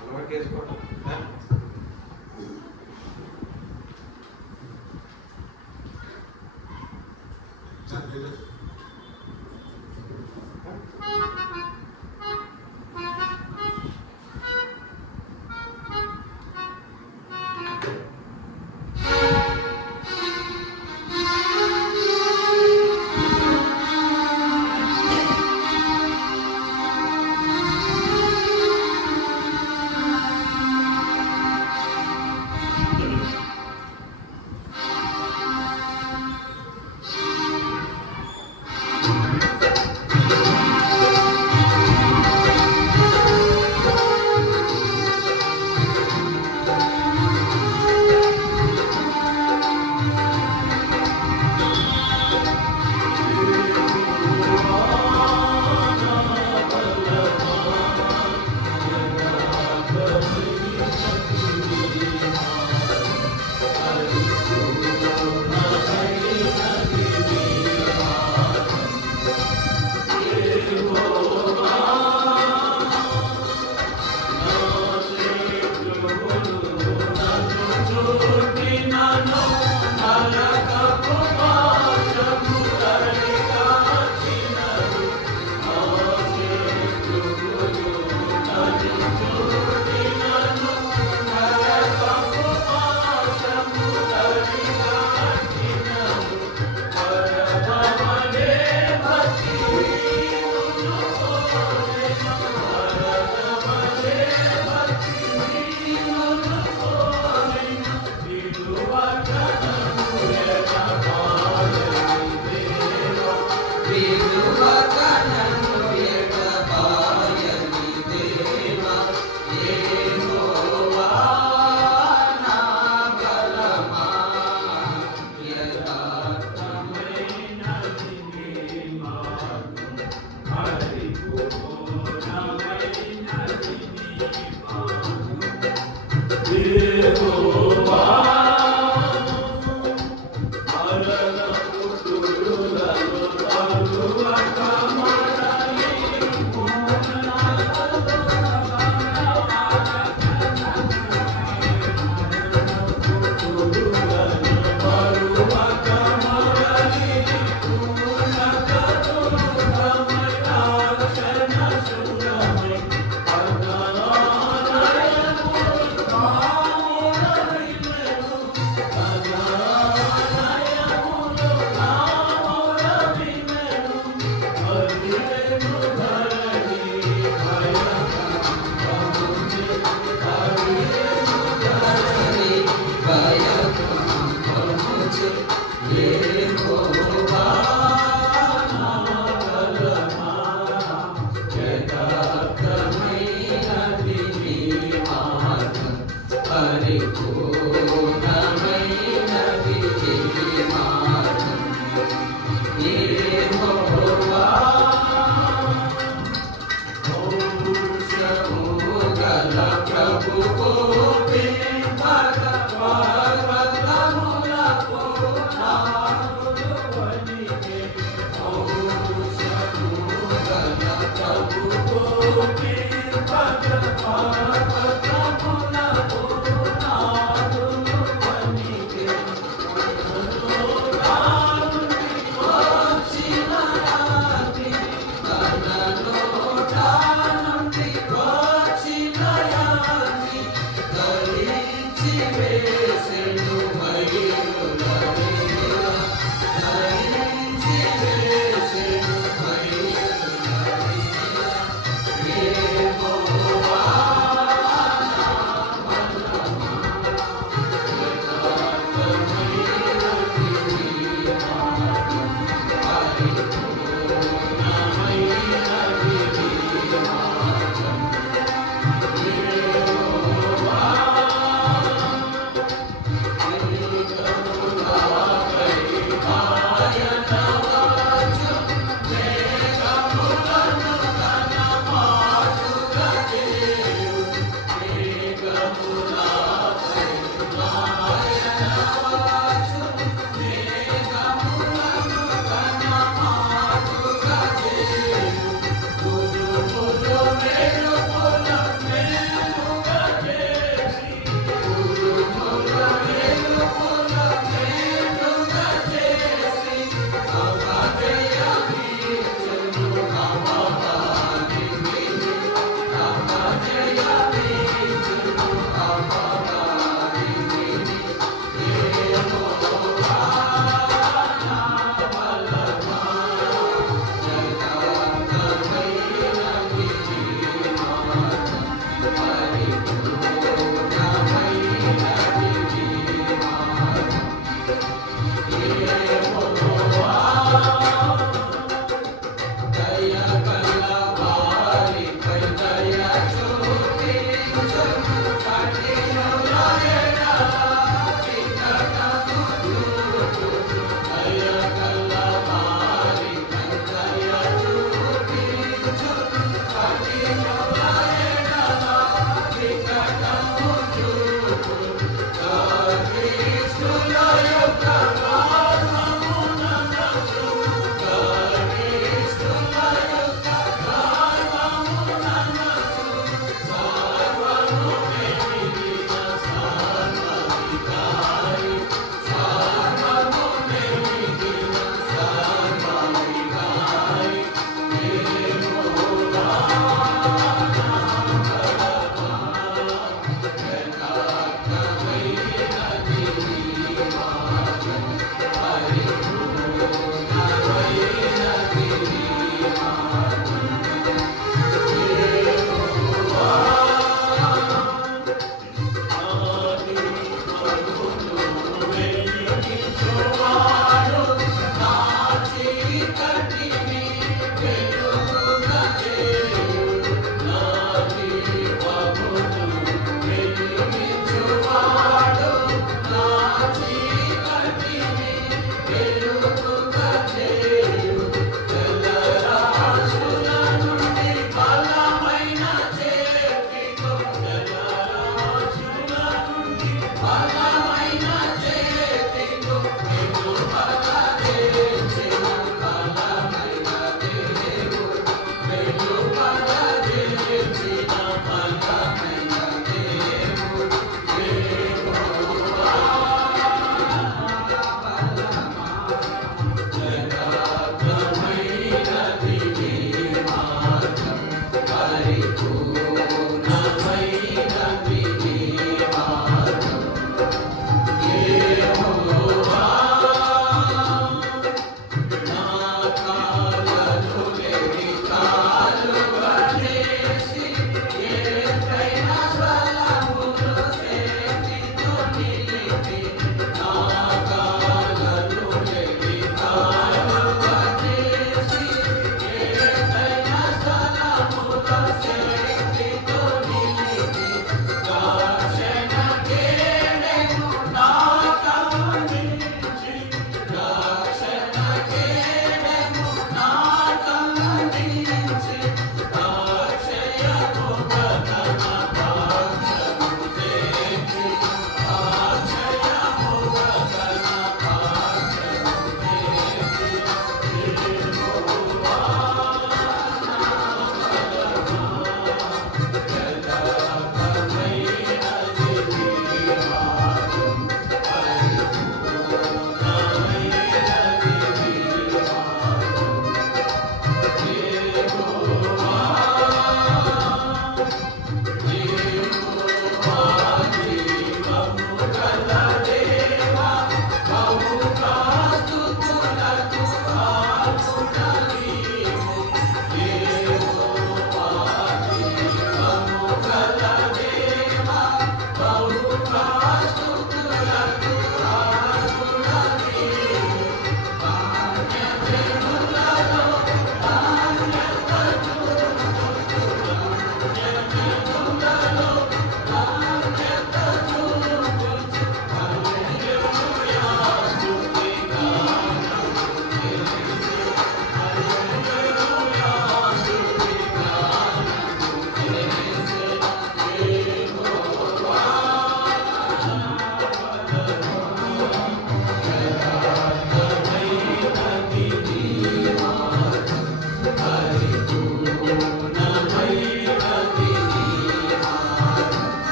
అలవాటు చేసుకోవటం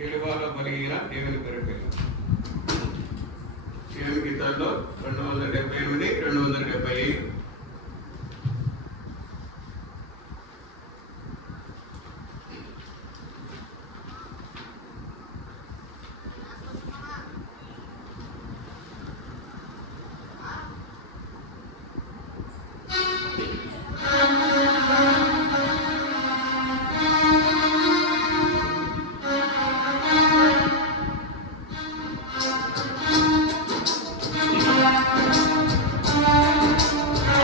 తెలుగులో పలిగిన దేవుని పేరు శివుని గీతాల్లో 278 275 Thank you.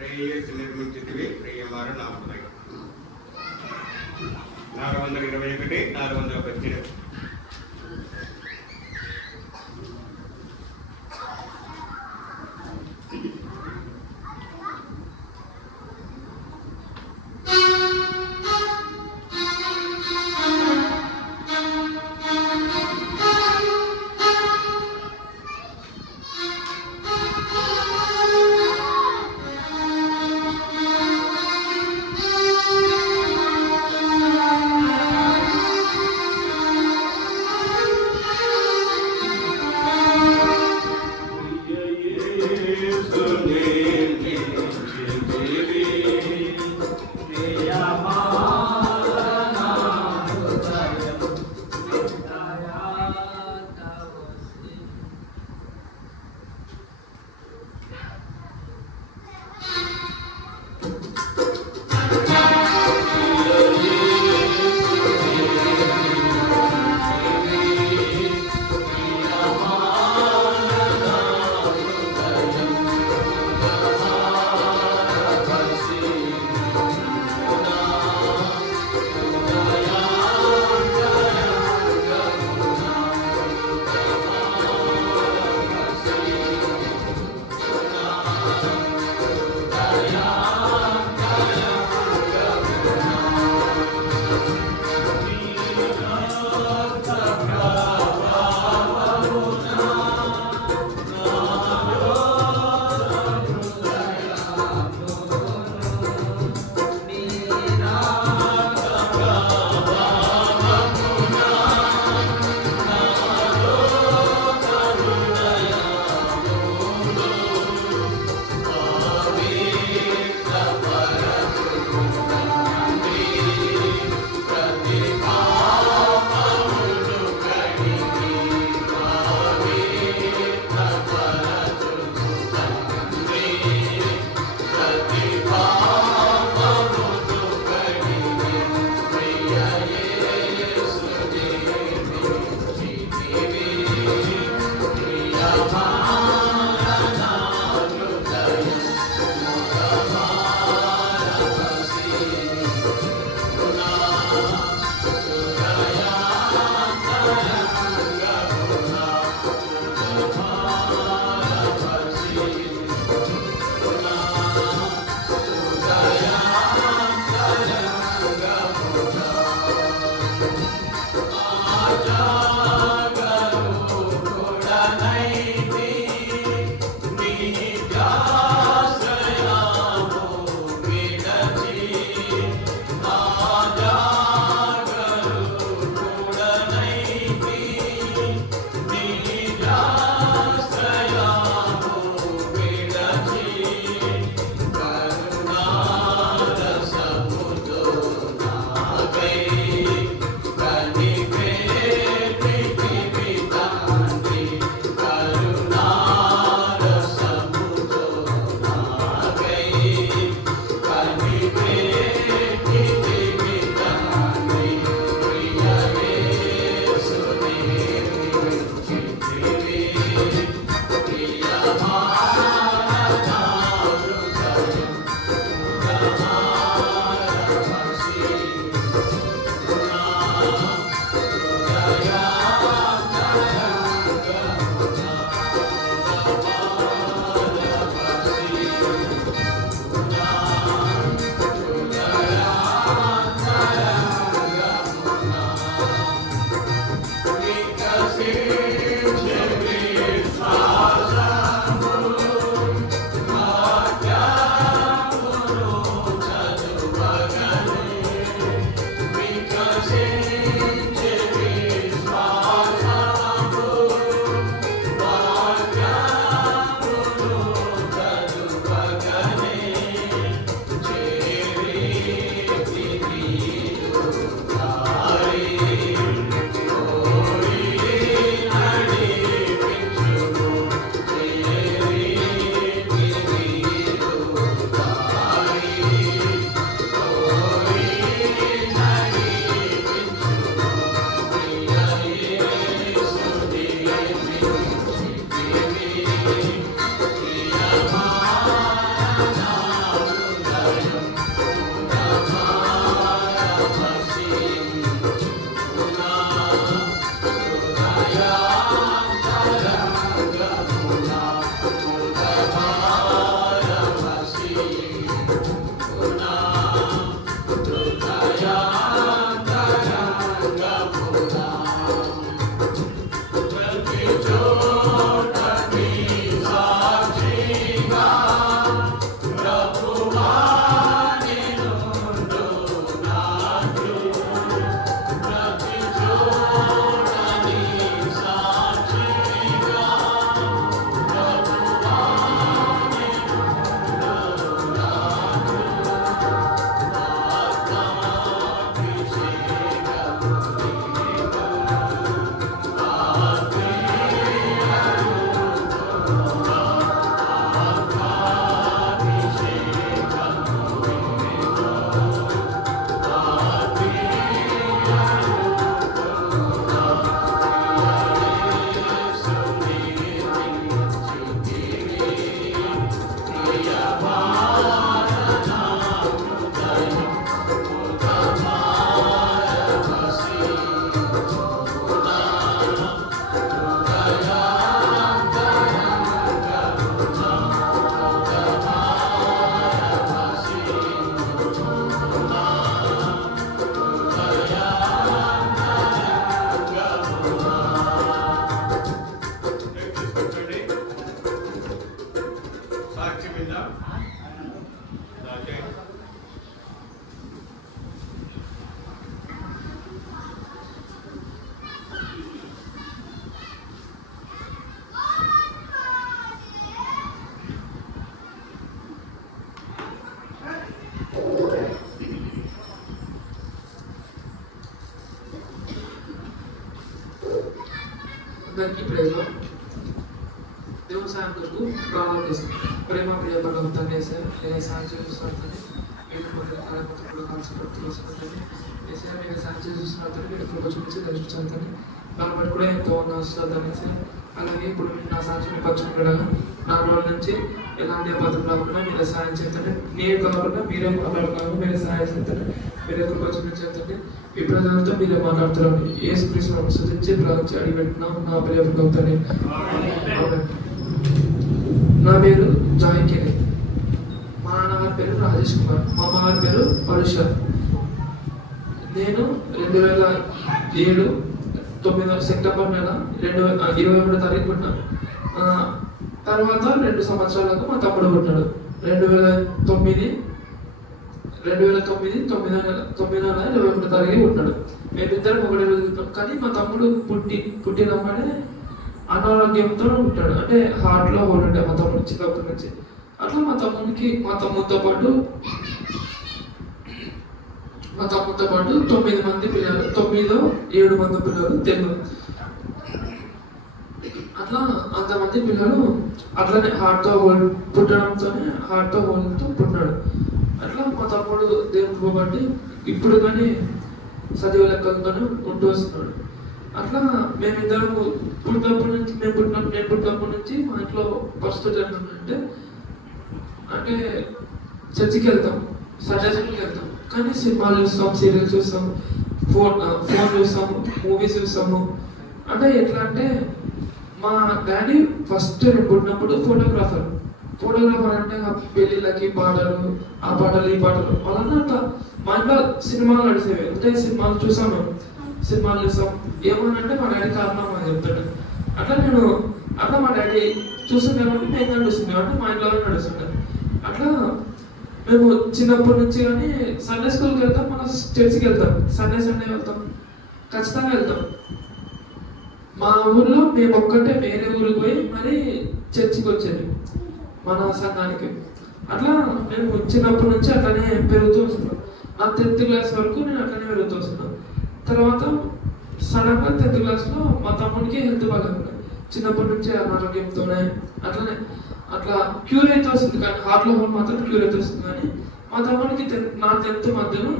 శ్రేయస్సు నిర్మించితివి ప్రియమార నా హృదయం. 421 418. అందరికీ ప్రేమలో దేవుని సాయం కొరకు ప్రారంభం చేస్తాం. ప్రేమ ప్రియ పడడం తండ్రి సార్ నేను సాయం చూస్తున్నాను. మీరు మొదటి కార్యక్రమం కూడా కాల్చిపడుతూ వస్తుందండి. ఏసా మీరు సాయం చూస్తున్నారు. మీరు కృప చూపించి దర్శించాలని దాన్ని బట్టి కూడా ఎంతో వస్తుందని సార్. అలాగే ఇప్పుడు నా సాక్షిని పంచుకుంటాను. నా రోజు నుంచి ఎలాంటి అబద్ధం రాకుండా మీరు సాయం చేయండి. నేను కాకుండా మీరే మాట్లాడుతున్నాను. మీరు సాయం చేయండి. మీరే కృప చూపించండి. ఈ ప్రజలతో మీరే మాట్లాడుతున్నాను. ఏ స్పృశను సుధించి ప్రార్థించి అడిగి పెట్టినాం. నా ప్రియ అవుతాను. నా పేరు జాయికిని. మా నాన్నగారి పేరు రాజేష్ కుమార్. మా అమ్మగారి పేరు పరుష. నేను 2007 సెప్టెంబర్ నెల 23వ తారీఖు పుట్టినాను. తర్వాత 2 సంవత్సరాలకు మా తమ్ముడు పుట్టాడు. 2009 9వ నెల 21వ తారీఖు పుట్టాడు. మేమిద్దరం ఒకటే రోజు పుట్టాం. కానీ మా తమ్ముడు పుట్టినప్పుడే అనారోగ్యంతో ఉంటాడు. అంటే హార్ట్లో హోల్ ఉంటాయి మా తమ్ముడు చిన్నప్పటి నుంచి. అట్లా మా తమ్ముడితో పాటు 9 మంది పిల్లలు, 7 మంది పిల్లలు తెలుగు. అట్లా అంతమంది పిల్లలు అట్లనే హార్ట్తో హోల్ పుట్టడంతోనే హార్ట్తో హోల్తో పుట్టినాడు. అట్లా మా తమ్ముడు దేవుని బట్టి ఇప్పుడు కానీ సజీవ లెక్కలతోనే ఉంటూ వస్తున్నాడు. అట్లా మేమిద్దరం పుట్టినప్పటి నుంచి మా ఇంట్లో పరిస్థితి ఏంటంటే అంటే చర్చికి వెళ్తాం, సండే స్కూల్కి వెళ్తాం. కానీ సినిమాలు చూస్తాం, సీరియల్స్ చూస్తాం, ఫోన్ చూస్తాము, మూవీస్ చూస్తాము. అంటే ఎట్లా అంటే మా డాడీ ఫస్ట్ నేను పుట్టినప్పుడు ఫోటోగ్రాఫర్ అంటే పెళ్ళిళ్ళకి పాటలు, ఆ పాటలు ఈ పాటలు వాళ్ళన్నా అట్లా మా ఇంట్లో సినిమాలు నడిచేవి. అంటే సినిమాలు చూసాం, మేము సినిమాలు చూస్తాం. ఏమనంటే మా డాడీ కారణం అని చెప్తాడు. అట్లా మా డాడీ చూస్తుండేమంటే మేము కానీ చూస్తుండేమంటే మా ఇంట్లో నడుస్తుంటారు. అట్లా మేము చిన్నప్పటి నుంచి కానీ సండే స్కూల్కి వెళ్తాం, మన చర్చికి వెళ్తాం, సండే వెళ్తాం, ఖచ్చితంగా వెళ్తాం. మా ఊర్లో మేము ఒక్కటే వేరే ఊరికి పోయి మరి చర్చికి వచ్చేది మన సంఘానికి. అట్లా మేము చిన్నప్పటి నుంచి అట్లనే పెరుగుతూ వస్తున్నాం. నా 10th క్లాస్ వరకు నేను అట్లనే పెరుగుతూ వస్తున్నాను. తర్వాత సడన్గా 10th క్లాస్లో మా తమ్ముడికి హెల్త్ బాగాలేదు. చిన్నప్పటి నుంచి అనారోగ్యంతోనే అట్లా క్యూర్ అయితే వస్తుంది, కానీ హార్ట్లో హోల్ మాత్రం క్యూర్ అయితే వస్తుంది. కానీ మా తమ్ముడికి నా 10th మధ్యలో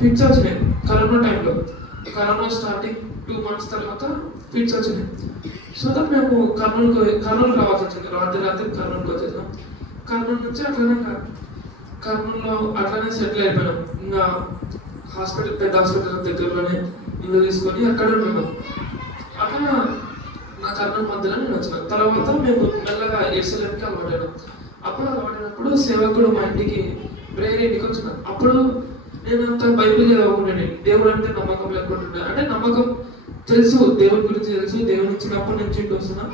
ఫిట్స్ వచ్చినాయి. కరోనా టైంలో, కరోనా స్టార్టింగ్ 2 months తర్వాత ఫిట్స్ వచ్చినాయి. సో దట్ మేము కర్నూలు రావాల్సి వచ్చింది. రాత్రి కర్నూలుకి వచ్చేసాం. కర్నూలు నుంచి కర్నూలులో అట్లనే సెటిల్ అయిపోయాం. ఇంకా పెద్ద హాస్పిటల్ దగ్గరలోనే ఇల్లు తీసుకొని అక్కడ ఉన్నాం. అట్లా నా కర్నూలు మధ్యలో నేను వచ్చిన తర్వాత మేము మెల్లగా ఎస్ఎల్ఎంకి అలవాడాను. అప్పుడు అలవాడినప్పుడు సేవకుడు మా ఇంటికి ప్రేయర్ ఇంటికి వచ్చిన. అప్పుడు నేను అంత బైబిల్ చదవకుండాను. దేవుడు అంటే నమ్మకం లేకుండా, అంటే నమ్మకం తెలుసు, దేవుడి గురించి తెలుసు, దేవుని ఇచ్చినప్పటి నుంచి వస్తున్నా.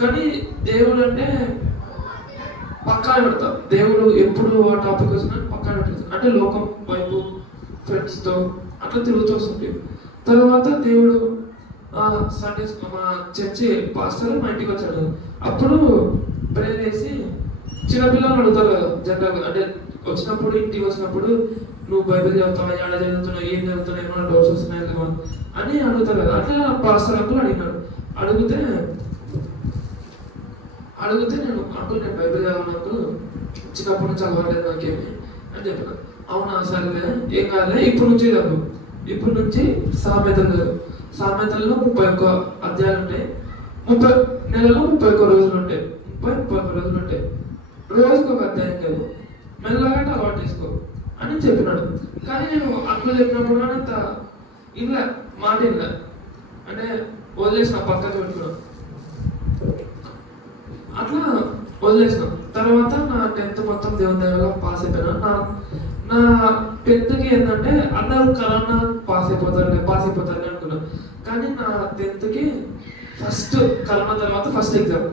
కానీ దేవుడు అంటే పక్కాన పెడతాం. దేవుడు ఎప్పుడు ఆ టాపిక్ వచ్చినా పక్కాన పెడతాం. అంటే లోకం వైపు ఫ్రెండ్స్తో అట్లా తిరుగుతూ వస్తుంది. తర్వాత దేవుడు సండే మా చర్చి పాస్టర్ మా ఇంటికి వచ్చాడు. అప్పుడు ప్రేయర్ చేసి చిన్నపిల్లలు అడుగుతారు కదా జనరల్గా, అంటే వచ్చినప్పుడు ఇంటికి వచ్చినప్పుడు నువ్వు బైబిల్ చదువుతావా, ఏడ చదువుతున్నావు, ఏం చదువుతున్నావు, ఏమైనా డౌట్స్ వస్తున్నాయి కదా అని అడుగుతారు కదా. అట్లా పాస్టర్ అంకుల్ అడిగినాడు. అడిగితే నేను బైబిల్ చదవనప్పుడు చిన్నప్పటి నుంచి అలవాలేదు నాకేమి అని చెప్పిన. అవునా సరేలే, ఏం కాదులే, ఇప్పుడు నుంచి చదువు. ఇప్పుడు నుంచి సామెతల్లో 31 అధ్యాయాలు ఉంటాయి. 30 నెలలో 31 రోజులు ఉంటాయి. 31 రోజులు ఉంటాయి. రోజుకు ఒక అధ్యాయం చదువు, మెల్లగా అలవాటు చేసుకో అని చెప్పినాడు. కానీ నేను అట్లా చెప్పినప్పుడు కానీ అంత మాట ఇన్లే, అంటే వదిలేసిన, పక్కకు పెట్టుకున్నాను. అట్లా వదిలేసిన. తర్వాత నా 10th మొత్తం దేవుని దగ్గర పాస్ అయిపోయినా. నా 10th ఏంటంటే అందరూ కరోనా పాస్ అయిపోతారు అనుకున్నాను. కానీ నా 10th ఫస్ట్ కరోనా తర్వాత ఫస్ట్ ఎగ్జామ్.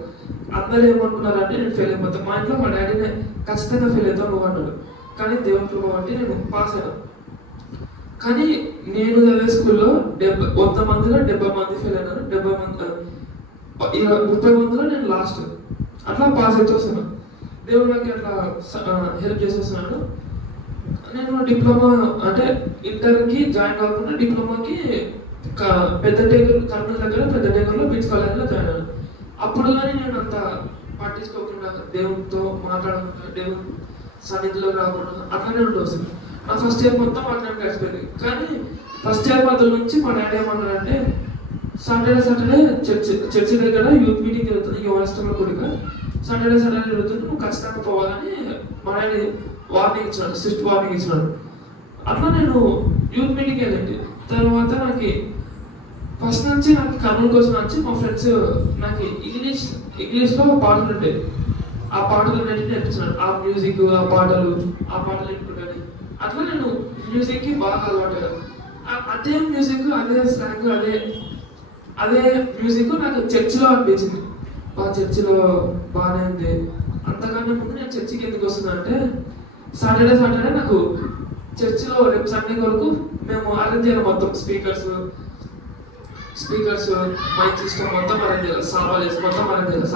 అందరూ ఏమనుకున్నారంటే నేను ఫెయిల్ అయిపోతాను. మా ఇంట్లో మా డాడీనే ఖచ్చితంగా ఫెయిల్ అవుతాను నువ్వు అన్నాడు. కానీ దేవుని కృప బట్టి నేను పాస్ అయినా. కానీ నేను చదివే స్కూల్లో 100 మందిలో 70 మంది ఫెయిల్ అయినాను. 30 మందిలో నేను లాస్ట్. అట్లా పాస్ అయితే వస్తున్నాను. దేవుడు నాకు అట్లా హెల్ప్ చేసి వస్తున్నాడు. నేను డిప్లొమా అంటే ఇంటర్కి జాయిన్ కాకుండా డిప్లొమాకి పెద్ద టేకర్ కర్నూలు దగ్గర పెద్ద టేకర్లో బీచ్ కాలేజ్లో జాయిన్ అయ్యాను. అప్పుడు కానీ నేను అంత పట్టించుకోకుండా దేవునితో మాట్లాడకుండా దేవుని సన్నిధిలో రాకుండా అట్లనే ఉండవలసింది. నా ఫస్ట్ ఇయర్ మొత్తం అట్లనే గడిచిపోయింది. కానీ ఫస్ట్ ఇయర్ మధ్య నుంచి మా డాడీ ఏమన్నారంటే సాటర్డే చర్చి దగ్గర యూత్ మీటింగ్ జరుగుతుంది, యువరాష్ట్రంలో కూడా సాటర్డే జరుగుతుంది, నువ్వు ఖచ్చితంగా పోవాలని మా డాడీ వార్నింగ్ ఇచ్చినాడు, స్ట్రిక్ట్ వార్నింగ్ ఇచ్చినాడు. అట్లా నేను యూత్ మీటింగ్ వెళ్ళండి. తర్వాత నాకు ఫస్ట్ నుంచి నాకు కర్నూలు కోసం వచ్చి మా ఫ్రెండ్స్ నాకు ఇంగ్లీష్లో పాటలు ఉంటాయి, ఆ పాటలు అన్నింటినీ నేర్పించినాడు. ఆ మ్యూజిక్ ఆ పాటలు నేర్చుకుంటాను. అట్లా నేను మ్యూజిక్కి బాగా అలవాటు. అదే మ్యూజిక్ అదే స్లాంగ్ అదే మ్యూజిక్ నాకు చర్చిలో అనిపించింది. చర్చిలో బాగానే ఉంది. అంతకన్నా ముందు నేను చర్చికి ఎందుకు వస్తున్నా అంటే సాటర్డే నాకు చర్చిలో రేపు సండే వరకు మేము అరేంజ్ చేయాలి, మొత్తం స్పీకర్స్ మైక్ సిస్టమ్ మొత్తం అరేంజ్ చేయాలి, సాల్వ్ చేసి మొత్తం అరేంజ్ చేయాలి.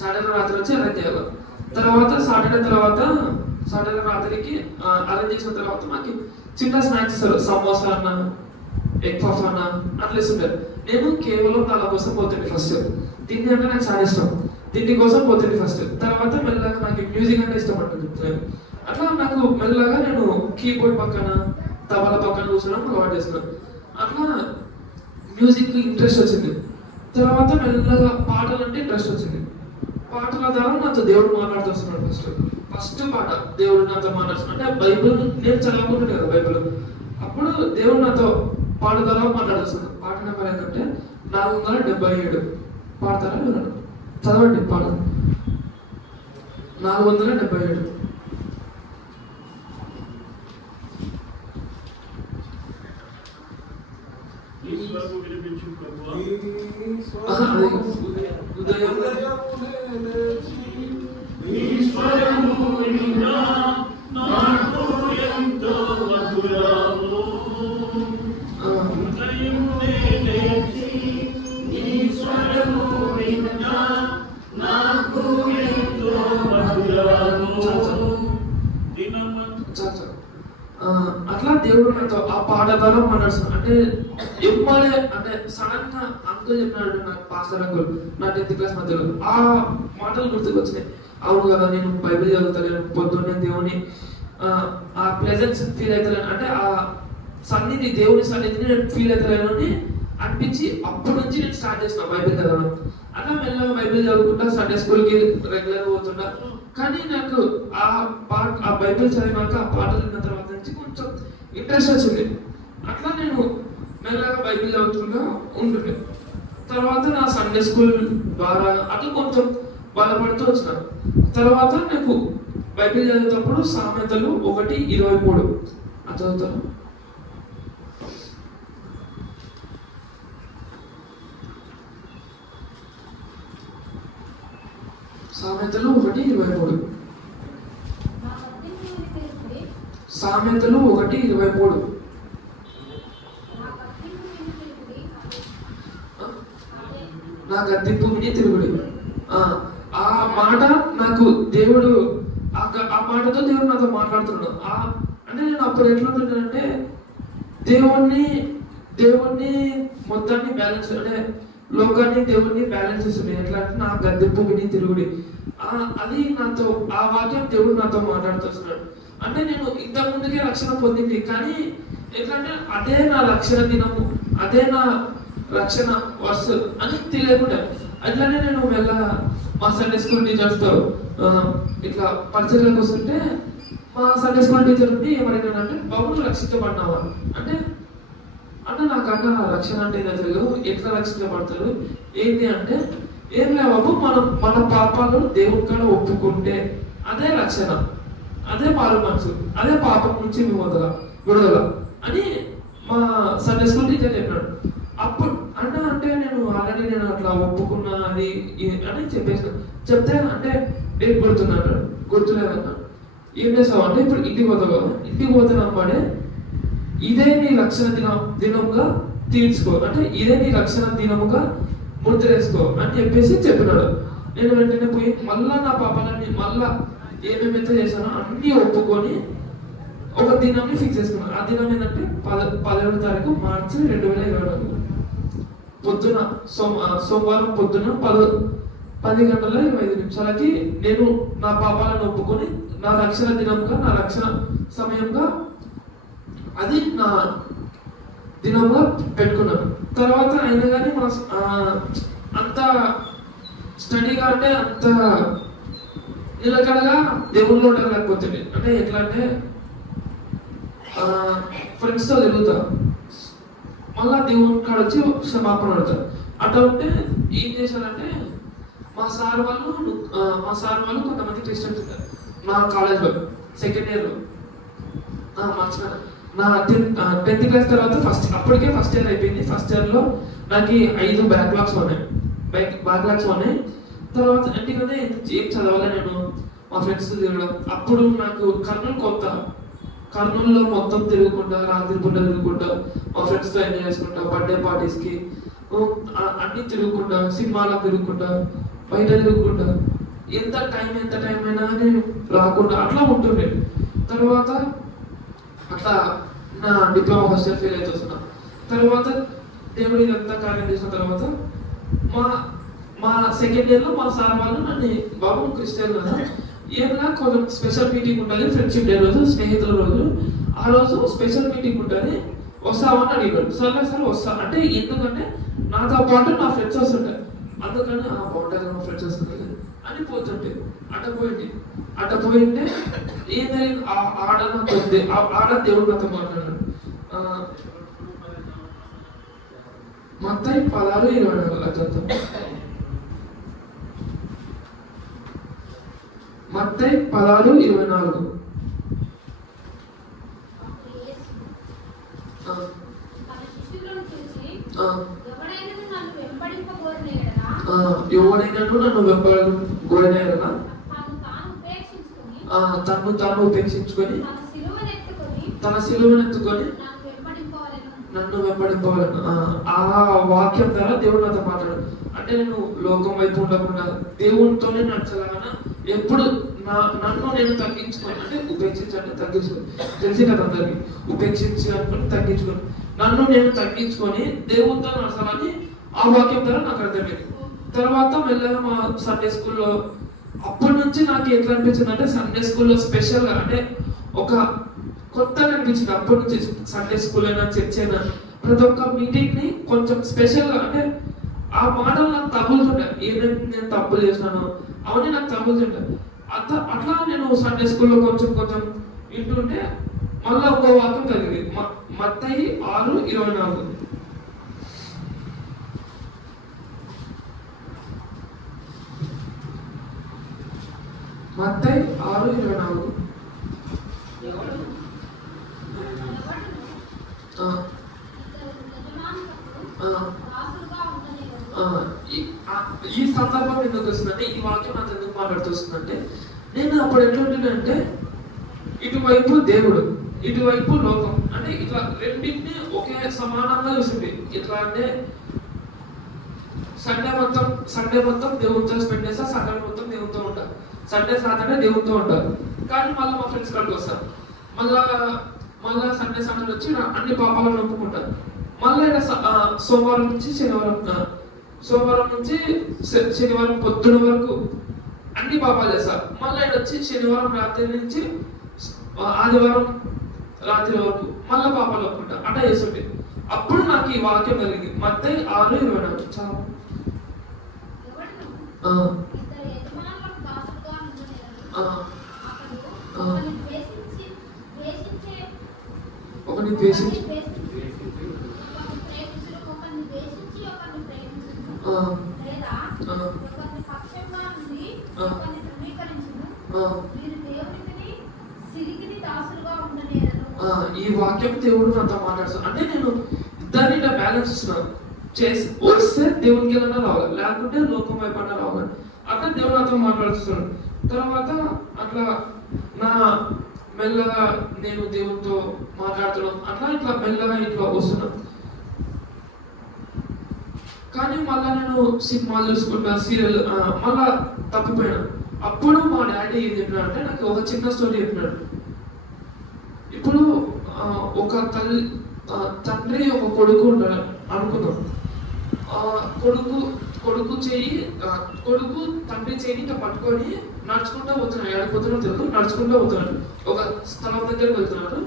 సాటర్డే రాత్రి వచ్చి అరేంజ్ చేయాలి. తర్వాత సాటర్డే రాత్రికి అరేంజ్ చేసిన తర్వాత మాకు చిన్న స్నాక్స్ ఇస్తారు, సమోసా అన్న ఎగ్ పఫ్ అన్న అట్లా ఇస్తుంటారు. నేను కేవలం దాని కోసం పోతుంది. ఫస్ట్ తిండి అంటే నాకు చాలా ఇష్టం, తిండి కోసం పోతుంది ఫస్ట్. తర్వాత మెల్లగా నాకు మ్యూజిక్ అంటే ఇష్టం అంటుంది. అట్లా నాకు మెల్లగా నేను కీబోర్డ్ పక్కన తబలా పక్కన కూర్చోడం అలవాటు చేస్తున్నాను. అట్లా మ్యూజిక్ ఇంట్రెస్ట్ వచ్చింది. తర్వాత మెల్లగా పాటలు అంటే ఇంట్రెస్ట్ వచ్చింది. పాటల ద్వారా నాతో దేవుడు మాట్లాడుతూ వస్తున్నాడు. ఫస్ట్ పాట దేవుడు నాతో మాట్లాడుతున్నాడు అంటే బైబిల్ నేను చదవకుంటున్నాను కదా బైబిల్. అప్పుడు దేవుడు నాతో పాట ద్వారా మాట్లాడుతున్నాడు. పాట నెంబర్ ఏంటంటే 477. పాడతారా విన్నాను? చదవండి పాట. 477. అట్లా దేవుడు నాతో ఆ పాట ద్వారా మాట్లాడుతున్నాడు. అంటే ఎమ్మాడే అంటే సడన్ గా అంకుల్ చెప్పినాడు, నాకు పాస్టర్ అంకుల్ నా 10th క్లాస్ మధ్యలో ఆ మాటలు గుర్తుకొచ్చినాయి. అవును కదా, నేను బైబిల్ చదువుతలేను, పొద్దున్నే దేవుని ఆ ప్రెజెన్స్ ఫీల్ అవుతలేను, అంటే ఆ సన్నిధి దేవుని సన్నిధిని నేను ఫీల్ అవుతలేను అని అనిపించి అప్పటి నుంచి నేను స్టార్ట్ చేసిన బైబిల్ చదవడం. అట్లా మెల్లగా బైబిల్ చదువుకుంటా సండే స్కూల్కి రెగ్యులర్గా పోతుంటా. కానీ నాకు ఆ బైబిల్ చదివాక ఆ పాటలు విన్న తర్వాత నుంచి కొంచెం ఇంట్రెస్ట్ వచ్చింది. అట్లా నేను మెల్లగా బైబిల్ చదువుతుంటా ఉంటుండే. తర్వాత నా సండే స్కూల్ ద్వారా అట్లా కొంచెం బలపడుతూ వచ్చిన. తర్వాత నాకు బైబిల్ చదివేటప్పుడు సామెతలు 1:23 అది చదువుతాను. సామెతలు 1:23. సామెతలు 1:23. నా గద్దింపు విని తిరుగుడి. ఆ మాట నాకు దేవుడు ఆ మాటతో దేవుడు నాతో మాట్లాడుతున్నాడు. అంటే నేను అప్పుడు ఎట్లుంటున్నానంటే దేవుణ్ణి మొత్తాన్ని బ్యాలెన్స్ అంటే లోకాన్ని దేవుణ్ణి బ్యాలెన్స్ చేస్తున్నాయి. ఎట్లా అంటే నా గద్దెంపు విని తిరుగుడి. అది నాతో ఆ వాక్యం దేవుడు నాతో మాట్లాడుతున్నాడు. అంటే నేను ఇంత ముందుకే రక్షణ పొందింది, కానీ ఎట్లా అంటే అదే నా రక్షణ దినము, అదే నా రక్షణ వర్స్ అని తెలియకుండా అట్లానే నేను మెల్ల మా సండే స్కూల్ టీచర్స్తో ఇట్లా పరిచయాలకు వస్తుంటే మా సండే స్కూల్ టీచర్ ఉండి ఏమడిగానంటే బాబు రక్షించబడినావా అంటే నాకన్నా రక్షణ అంటే ఏదో తెలియదు, ఎట్లా రక్షించబడతారు ఏంటి అంటే ఏం లే బాబు, మన పాపాలు దేవుడి కాడ ఒప్పుకుంటే అదే రక్షణ, అదే మారు మనసు, అదే పాపం నుంచి విడుదల అని మా సండే స్కూల్ టీచర్ చెప్పినాడు. అప్పుడు అంటే నేను అట్లా ఒప్పుకున్నా అది అని చెప్పేసిన. చెప్తే అంటే నేను గుర్తులేదన్నా. ఏం చేస్తావు అంటే ఇప్పుడు ఇంటికి పోతావు, ఇంటికి పోతున్నప్పుడే ఇదే నీ రక్షణ దినముగా తీర్చుకో, అంటే ఇదే నీ రక్షణ దినముగా ముద్రేసుకో అని చెప్పినాడు. నేను వెంటనే పోయి మళ్ళా నా పాపాలన్నీ మళ్ళా ఏమేమైతే చేశానో అన్నీ ఒప్పుకొని ఒక దినాన్ని ఫిక్స్ చేసుకున్నాను. ఆ దినం ఏంటంటే 17వ తారీఖు మార్చి 2024 పొద్దున సోమవారం పొద్దున 10:25 నేను నా పాపాలను ఒప్పుకొని నా రక్షణ దినంగా, నా రక్షణ సమయంగా అది నా దినంగా పెట్టుకున్నాను. తర్వాత అయినా కానీ మన అంత స్టడీగా అంటే అంత నిలకడగా దేవుళ్ళు ఉండలేకపోతుంది. అంటే ఎట్లా అంటే ఫ్రెండ్స్తో తిరుగుతా, మళ్ళా దేవుని కాడ వచ్చి క్షమాపణ అడుగుతారు. అట్లా ఉంటే ఏం చేశారంటే మా సార్ వాళ్ళు కొంతమంది క్రిస్టియన్స్ ఉంటారు నా కాలేజ్లో సెకండ్ ఇయర్లో. మర్చిపోయాను, నా 10th క్లాస్ తర్వాత అప్పటికే ఫస్ట్ ఇయర్ అయిపోయింది. ఫస్ట్ ఇయర్లో నాకు 5 బ్యాక్లాగ్స్ ఉన్నాయి. తర్వాత ఎందుకంటే ఏం చదవాలి నేను మా ఫ్రెండ్స్ తిరగడం. అప్పుడు నాకు కర్నూలు కొత్త, కర్నూలులో మొత్తం తిరుగుకుంటా, రాత్రి పూట తిరుగుకుంటా, మా ఫ్రెండ్స్తో ఎంజాయ్ చేసుకుంటా, బర్త్డే పార్టీస్కి అన్నీ తిరుగుకుంటా, సినిమాలకు తిరుగుకుంటా, బయట తిరుగుకుంటా, ఎంత టైం అయినా నేను రాకుండా అట్లా ఉంటుండే. తర్వాత అట్లా నా డిప్లొమా ఫస్ట్ ఇయర్ ఫెయిల్ అవుతున్నా. తర్వాత దేవుడు ఇదంతా కార్యం చేసిన తర్వాత మా సెకండ్ ఇయర్లో మా సార్ వాళ్ళు నన్ను బాబు క్రిస్టియన్ కదా, ఏదైనా కొంచెం స్పెషల్ మీటింగ్ ఉంటుంది ఫ్రెండ్షిప్ డే రోజు, స్నేహితుల రోజు. ఆ రోజు స్పెషల్ మీటింగ్ ఉంటుంది, వస్తావని అడిగాడు. సరే సార్ వస్తా అంటే, ఎందుకంటే నాతో పాటు నా ఫ్రెండ్స్ వస్తుంటారు, అందుకని బాగుంటుంది మా ఫ్రెండ్స్ వస్తుంటారు అని పోతుంటే అట్ట పోయింటే ఏం జరిగింది, ఆడ దేవుడు నాతో మాట్లాడాడు. మత్తయి 16:24 అర్థం. మత్తయి 16:24. ఎవడైనాను నన్ను వెంబడింపగోరిన తను తాను ఉపేక్షించుకొని తన సిలువనెత్తుకొని నన్ను వెంబడింపగలను. ఆ వాక్యం ద్వారా దేవుడు నాతో మాట్లాడు. అంటే నేను లోకం వైపు ఉండకుండా దేవునితోనే నడచలాగా ఎప్పుడు నన్ను నేను తగ్గించుకొని, అంటే ఉపేక్షించాలని తగ్గించుకొని, తెలిసి కదా అందరికి, ఉపేక్షించి అనుకుని తగ్గించుకొని, నన్ను నేను తగ్గించుకొని దేవునితో నడచాలని ఆ వాక్యం ద్వారా నాకు అర్థమైంది. తర్వాత మెల్లగా మా సండే స్కూల్లో అప్పటి నుంచి నాకు ఎట్లా అనిపించింది అంటే, సండే స్కూల్లో స్పెషల్గా అంటే ఒక కొత్తగా అనిపించింది. అప్పటి నుంచి సండే స్కూల్ అయినా చర్చ్ అయినా ప్రతి ఒక్క మీటింగ్ని కొంచెం స్పెషల్గా, అంటే ఆ మాటలు నాకు తగులుతుంటాయి. ఏదైతే నేను తప్పులు చేసినానో అవన్నీ నాకు తగులుతుంటాయి. అట్లా నేను సండే స్కూల్లో కొంచెం వింటుంటే మళ్ళీ ఒక వాక్యం కలిగింది, మత్తయి 6:24. మత్తయి 6:24. ఈ సందర్భం ఎందుకు వస్తుందంటే, ఈ వాక్యం నాకు ఎందుకు మాట్లాడుతొస్తుందంటే, నేను అప్పుడు ఎట్లుంటుందంటే ఇటువైపు దేవుడు, ఇటువైపు లోకం, అంటే ఇట్లా రెండింటిని ఒకే సమానంగా చూసింది. ఎట్లా అంటే సండే మొత్తం దేవునితో స్పెండ్ చేస్తా, సాటర్డే మొత్తం దేవునితో ఉంటారు, సాటర్డే దేవునితో ఉంటారు. కానీ మళ్ళీ మా ఫ్రెండ్స్ కాడికి వస్తారు, మళ్ళా సండే వచ్చి అన్ని పాపాలను ఒప్పుకుంటారు. మళ్ళీ సోమవారం నుంచి శనివారం పొద్దున వరకు అన్ని పాపాలు చేస్తారు. మళ్ళీ వచ్చి శనివారం రాత్రి నుంచి ఆదివారం రాత్రి వరకు మళ్ళీ పాపాలు ఒప్పుకుంటా అట్లా చేస్తుంటే, అప్పుడు నాకు ఈ వాక్యం కలిగింది, మత్తయి 6:24. చాలా ఒకరిని ద్వేషించి ఈ వాక్యం దేవుడు నాతో మాట్లాడుతాను. అంటే నేను ఇద్దరిని ఇట్లా బ్యాలెన్స్ ఇస్తున్నాను, వస్తే దేవునికి వెళ్ళినా రావాలి, లేకుంటే లోకం వైపు అన్నా రావాలి. అట్లా దేవుడు నాతో మాట్లాడుతున్నాడు. తర్వాత అట్లా నా మెల్లగా నేను దేవునితో మాట్లాడుతున్నాం, ఇట్లా మెల్లగా ఇట్లా వస్తున్నాం. కానీ మళ్ళా నేను సినిమాలు చూసుకుంటా, సీరియల్ మళ్ళా తప్పిపోయాను. అప్పుడు మా డాడీ ఏం చెప్పినాడు అంటే, నాకు ఒక చిన్న స్టోరీ చెప్పినాడు. ఇప్పుడు ఒక తండ్రి ఒక కొడుకు ఉంటాడు అనుకుందాం. కొడుకు తండ్రి చేయి ఇట్లా పట్టుకొని నడుచుకుంటూ పోతున్నాడు. ఎడపోతున్నా తెలియదు, నడుచుకుంటూ పోతున్నాడు. ఒక స్థలం దగ్గరికి వెళ్తున్నాడు.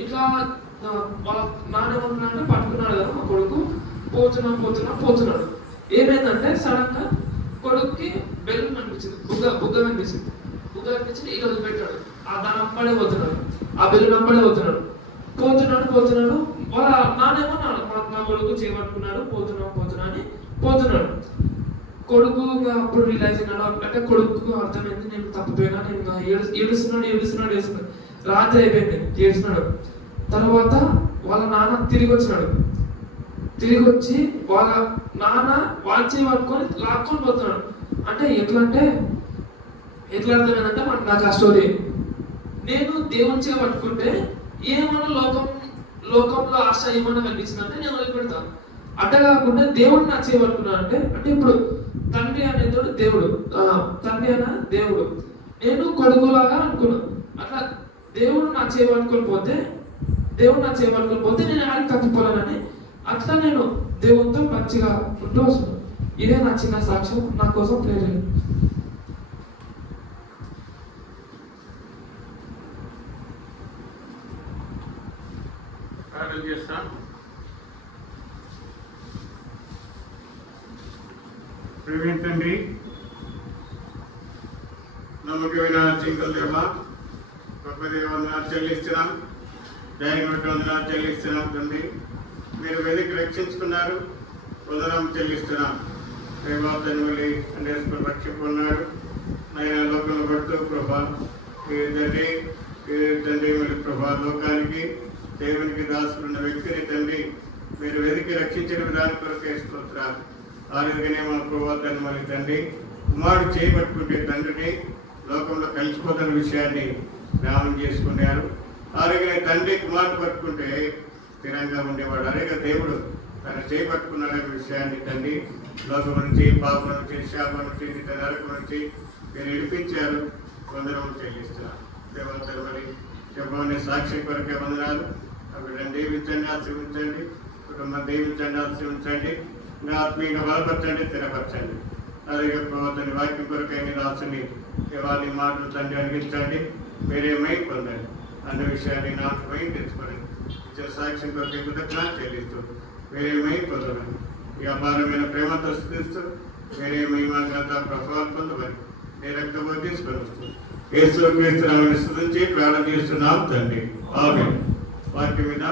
ఇట్లా వాళ్ళ నానేమన్నాడు, పట్టుకున్నాడు కదా మా కొడుకు. పోతున్నాడు. ఏమైందంటే సడన్ గా కొడుకుకి బెల్లం కనిపించింది, బుగ్గ కనిపించింది. ఇక వదిలిపెట్టాడు. దాని అప్పుడే పోతున్నాడు, ఆ బెల్లం అప్పుడే పోతున్నాడు. వాళ్ళ నానేమన్నాడు, మా కొడుకు చేపట్టుకున్నాడు, పోతున్నా అని పోతున్నాడు. కొడుకు అప్పుడు రియలైజ్ అయినాడు. అంటే కొడుకు అర్థమైంది, నేను తప్పిపోయినా, నేను ఏడుస్తున్నాడు. రాత్రి అయిపోయింది, ఏడుస్తున్నాడు. తర్వాత వాళ్ళ నాన్న తిరిగి వచ్చి వాళ్ళ నాన్న వాచి పట్టుకొని లాక్కొని పోతున్నాడు. అంటే ఎట్లా అర్థమైందంటే నాకు ఆ స్టోరీ, నేను దేవుని చేయ పట్టుకుంటే ఏమన్నా లోకంలో ఆశ ఏమన్నా కనిపించిందంటే నేను వదిలిపెడతాను. అట్ట కాకుండా దేవుడిని నా చేయ పట్టుకున్నాను అంటే ఇప్పుడు తండ్రి అనేది దేవుడు, నేను కొడుకులాగా అనుకున్నాను. అట్లా దేవుడు నా చేయ పట్టుకొని పోతే నేను ఆడికి తప్పిపోలేనని అట్లా నేను దేవునితో మంచిగా ఉంటూ వస్తున్నాను. ఇదే నా చిన్న సాక్ష్యం, నా కోసం ప్రేరణ. ప్రేమ తండ్రి, నమ్మకమైన చింకల దేవ, గొప్ప దేవ, వందనాలు చెల్లిస్తున్నాం. దయని బట్టి వందనాలు చెల్లిస్తున్నాం తండ్రి. మీరు వెతికి రక్షించుకున్నారు, వందనం చెల్లిస్తున్నాం. దైవాన్ని అనేసుకుని రక్షించుకున్నారు. ఆయన లోకంలో పడుతూ ప్రభా తండ్రి మరి ప్రభా లోకానికి దేవునికి దాసుకున్న వ్యక్తిని తండ్రి మీరు వెతికి రక్షించిన విధానం కొరకు వేసుకుంటున్నారు. ఆ విధంగానే మా ప్రభావాన్ని మరి తండ్రి కుమారుడు చేయబట్టుకుంటే తండ్రిని లోకంలో కలిసిపోతున్న విషయాన్ని జ్ఞాపకం చేసుకున్నారు. ఆ విధంగానే తండ్రి కుమారుడు పట్టుకుంటే స్థిరంగా ఉండేవాడు. అలాగే దేవుడు తను చేయబట్టుకున్న విషయాన్ని తండ్రి లోకం నుంచి, పాపం నుంచి, శాపం నుంచి, నరకం నుంచి మీరు విడిపించారు. వందనం చెల్లిస్తున్నారు. దేవతలు మరి చెప్పమని సాక్షి కొరకే వందనాలు. అవి దీవించండి, ఆశ్రమించండి. కుటుంబం దీవించండి, ఆశ్రమించండి. నా ఆత్మీయంగా బలపరచండి, స్థిరపరచండి. అలాగే ప్రభుత్వాన్ని వాక్యం కొరకై మీరు ఆశని వాళ్ళని మాటలు తండ్రి అనిపించండి. మీరేమై పొందండి అన్న విషయాన్ని నాకు మై తెచ్చుకోండి. ఇచ్చే సాక్ష్యం కొరకే కృతజ్ఞత చెల్లిస్తూ మీరేమై పొందడం ఈ అపారమైన ప్రేమతో స్థితిస్తూ మీరేమై మా గత ప్రభావం పొందమని నీ రక్తమో తీసుకొని వస్తుంది. యేసు క్రీస్తు నామమున స్తుతించి ప్రార్థన చేస్తున్నాం తండ్రి. ఆమేన్. వాక్యం మీద